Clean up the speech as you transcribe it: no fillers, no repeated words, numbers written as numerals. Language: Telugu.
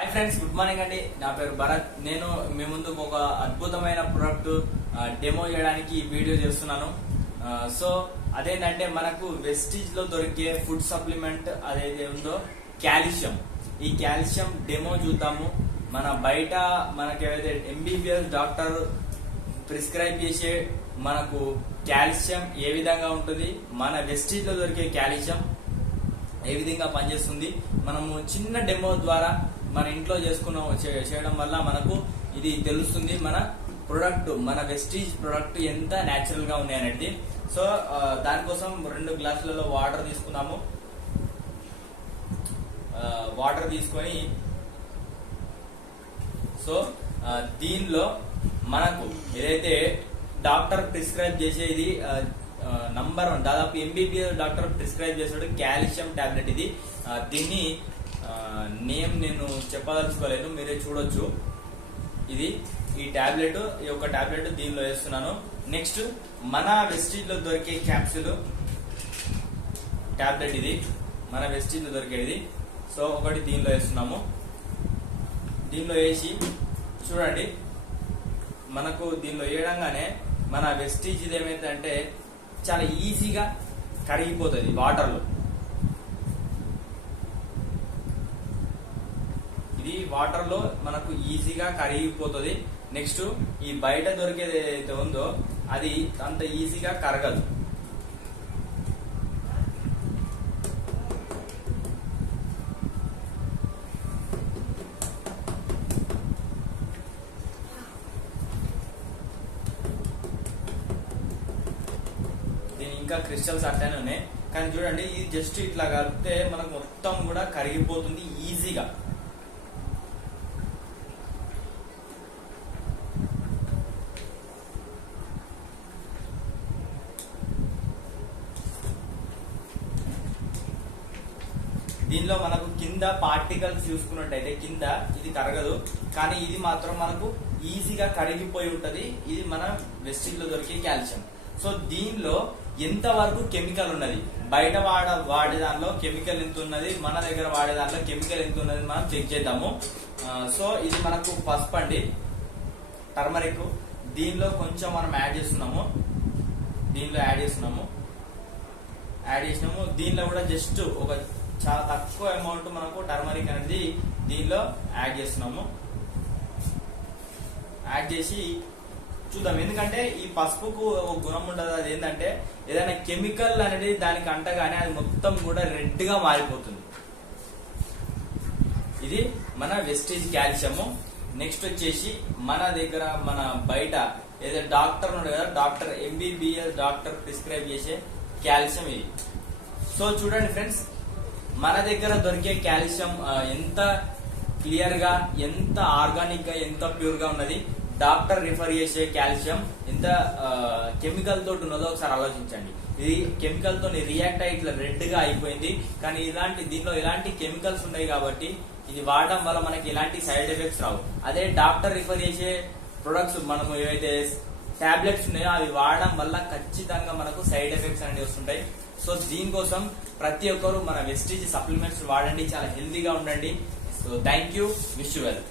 హాయ్ ఫ్రెండ్స్, గుడ్ మార్నింగ్ అండి. నా పేరు భరత్. నేను మీ ముందుకు ఒక అద్భుతమైన ప్రొడక్ట్ డెమో చేయడానికి ఈ వీడియో చేస్తున్నాను. సో అదేంటంటే మనకు వెస్టీజ్ లో దొరికే ఫుడ్ సప్లిమెంట్ అదైతే ఉందో కాల్షియం. ఈ కాల్షియం డెమో చూద్దాము. మన బయట మనకి ఏదైతే ఎంబీబీఎస్ డాక్టర్ ప్రిస్క్రైబ్ చేసే మనకు కాల్షియం ఏ విధంగా ఉంటుంది, మన వెస్టీజ్ లో దొరికే కాల్షియం ఏ విధంగా పనిచేస్తుంది, మనము చిన్న డెమో ద్వారా మన ఇంట్లో చేయడం వల్ల మనకు ఇది తెలుస్తుంది. మన ప్రొడక్ట్, మన వెస్టీజ్ ప్రొడక్ట్ ఎంత న్యాచురల్ గా ఉంది అనేది. సో దానికోసం 2 గ్లాసులలో వాటర్ తీసుకున్నాము. వాటర్ తీసుకొని సో దీనిలో మనకు ఏదైతే డాక్టర్ ప్రిస్క్రైబ్ చేసేది నంబర్ 1, దాదాపు ఎంబీబీఎస్ డాక్టర్ ప్రిస్క్రైబ్ చేసాడు కాల్షియం టాబ్లెట్. ఇది దీన్ని నేమ్ నేను చెప్పదలుచుకోలేను, మీరే చూడొచ్చు. ఇది ఈ టాబ్లెట్, ఈ యొక్క టాబ్లెట్ దీనిలో వేస్తున్నాను. నెక్స్ట్ మన వెస్టీజ్ లో దొరికే క్యాప్సూల్ టాబ్లెట్, ఇది మన వెస్టీజ్ లో దొరికేది. సో ఒకటి దీనిలో వేస్తున్నాము. దీనిలో వేసి చూడండి, మనకు దీనిలో వేయడంగానే మన వెస్టీజ్ ఇది ఏమైందంటే చాలా ఈజీగా కరిగిపోతుంది వాటర్లో. ఇది వాటర్ లో మనకు ఈజీగా కరిగిపోతుంది. నెక్స్ట్ ఈ బయట దొరికేది ఏదైతే ఉందో అది అంత ఈజీగా కరగదు. దీని ఇంకా క్రిస్టల్స్ అట్లనే ఉన్నాయి, కానీ చూడండి ఇది జస్ట్ ఇట్లా కలిపితే మనకు మొత్తం కూడా కరిగిపోతుంది ఈజీగా. దీనిలో మనకు కింద పార్టికల్స్ చూసుకున్నట్టయితే కింద ఇది కరగదు, కానీ ఇది మాత్రం మనకు ఈజీగా కరిగిపోయి ఉంటది. ఇది మన వెస్టీజ్ లో దొరికే కాల్షియం. సో దీనిలో ఎంత వరకు కెమికల్ ఉన్నది, బయట వాడే దానిలో కెమికల్ ఎంత ఉన్నది, మన దగ్గర వాడే దానిలో కెమికల్ ఎంత ఉన్నది మనం చెక్ చేద్దాము. సో ఇది మనకు పసుపు అండి, టర్మరిక్. దీనిలో కొంచెం మనం యాడ్ చేస్తున్నాము. యాడ్ చేసినాము. దీనిలో కూడా జస్ట్ ఒక చాలా తక్కువ అమౌంట్ మనకు టర్మరిక్ అనేది దీనిలో యాడ్ చేస్తున్నాము. యాడ్ చేసి చూద్దాం, ఎందుకంటే ఈ పసుపుకు ఒక గుణం ఉంటుంది. అది ఏంటంటే ఏదైనా కెమికల్ అనేది దానికి అంటగానే అది మొత్తం కూడా రెడ్ గా మారిపోతుంది. ఇది మన వెస్టీజ్ కాల్షియము. నెక్స్ట్ వచ్చేసి మన దగ్గర మన బయట ఏదైతే డాక్టర్ ఉన్నాడు కదా, డాక్టర్ ఎంబీబీఎస్ డాక్టర్ ప్రిస్క్రైబ్ చేసే కాల్షియం ఇది. సో చూడండి ఫ్రెండ్స్, మన దగ్గర దొరికే కాల్షియం ఎంత క్లియర్ గా, ఎంత ఆర్గానిక్ గా, ఎంత ప్యూర్ గా ఉన్నది. డాక్టర్ రిఫర్ చేసే కాల్షియం ఎంత కెమికల్ తోటి ఉన్నదో ఒకసారి ఆలోచించండి. ఇది కెమికల్ తో రియాక్ట్ అయ్యి ఇట్లా రెడ్ గా అయిపోయింది, కానీ దీనిలో ఎలాంటి కెమికల్స్ ఉన్నాయి కాబట్టి ఇది వాడడం వల్ల మనకి ఎలాంటి సైడ్ ఎఫెక్ట్స్ రావు. అదే డాక్టర్ రిఫర్ చేసే ప్రొడక్ట్స్ మనము ఏవైతే టాబ్లెట్స్ ఉన్నాయో అవి వాడడం వల్ల ఖచ్చితంగా మనకు సైడ్ ఎఫెక్ట్స్ అనేవి వస్తుంటాయి. సో దీనికోసం ప్రతి ఒక్కరు మన వెస్టీజ్ సప్లిమెంట్స్ వాడండి, చాలా హెల్తీగా ఉండండి. So thank you, wish you well.